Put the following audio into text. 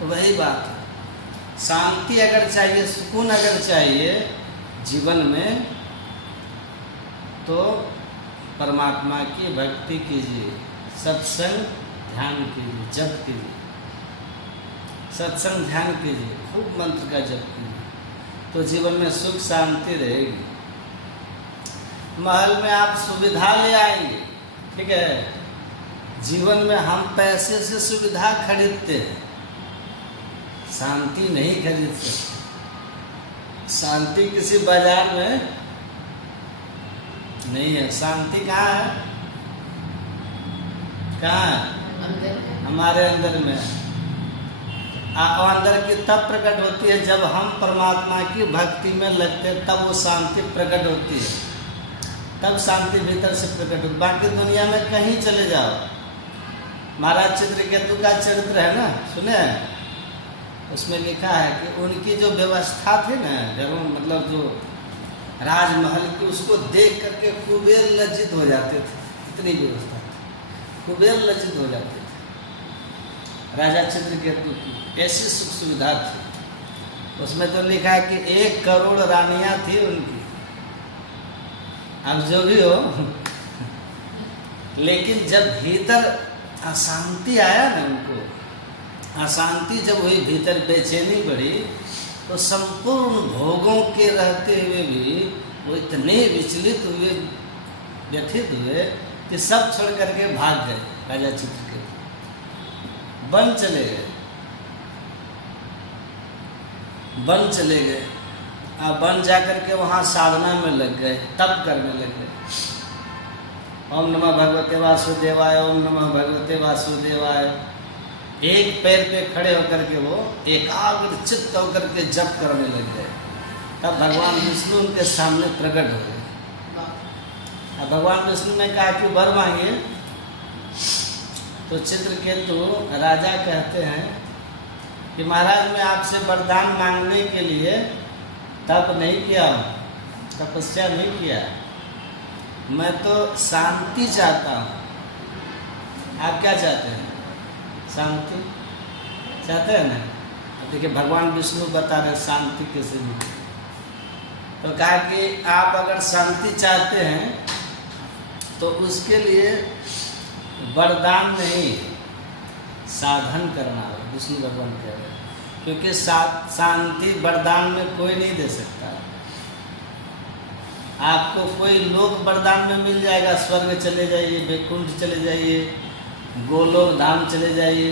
तो वही बात है, शांति अगर चाहिए, सुकून अगर चाहिए जीवन में, तो परमात्मा की भक्ति कीजिए, सत्संग ध्यान कीजिए, जप कीजिए, सत्संग ध्यान कीजिए, खूब मंत्र का जप कीजिए, तो जीवन में सुख शांति रहेगी। महल में आप सुविधा ले आएंगे, ठीक है, जीवन में हम पैसे से सुविधा खरीदते हैं, शांति नहीं खरीद सकते। शांति किसी बाजार में नहीं है। शांति कहाँ है? कहाँ है? हमारे अंदर में। अंदर की तब प्रकट होती है जब हम परमात्मा की भक्ति में लगते हैं, तब वो शांति प्रकट होती है, तब शांति भीतर से प्रकट होती। बाकी दुनिया में कहीं चले जाओ, महाराज चित्रकेतु का चरित्र है ना, सुने हैं? उसमें लिखा है कि उनकी जो व्यवस्था थी ना घरों, मतलब जो राजमहल की, उसको देख करके कुबेर लज्जित हो जाते थे, इतनी व्यवस्था थी, कुबेर लज्जित हो जाते थे राजा चित्रकेतु की, ऐसी सुख सुविधा थी। उसमें तो लिखा है कि 1 करोड़ रानियां थी उनकी। अब जो भी हो लेकिन जब भीतर अशांति आया ना, उनको अशांति जब हुई, भीतर बेचैनी बढ़ी, तो संपूर्ण भोगों के रहते हुए भी वो इतने विचलित हुए, व्यथित हुए कि सब छोड़ करके भाग गए। राजा चित्रकेतु वन चले गए, वन चले गए। अब वन जाकर के वहाँ साधना में लग गए, तप करने लग गए। ओम नमः भगवते वासुदेवाय, ओम नमः भगवते वासुदेवाय। एक पैर पे खड़े होकर के वो एकाग्र चित्त होकर के जप करने लग गए। तब भगवान विष्णु उनके सामने प्रकट हो गए। अब भगवान विष्णु ने कहा कि वर मांगिए। तो चित्रकेतु राजा कहते हैं कि महाराज, मैं आपसे वरदान मांगने के लिए तप नहीं किया हूँ, तपस्या नहीं किया, मैं तो शांति चाहता हूँ। आप क्या चाहते हैं? शांति चाहते हैं ना? देखिए भगवान विष्णु बता रहे शांति कैसे मिलती। तो कहा कि आप अगर शांति चाहते हैं तो उसके लिए वरदान नहीं, साधन करना है, विष्णु भगवान कह रहे हैं। क्योंकि शांति वरदान में कोई नहीं दे सकता। आपको कोई लोक वरदान में मिल जाएगा, स्वर्ग चले जाइए, वैकुंठ चले जाइए, गोलोक धाम चले जाइए।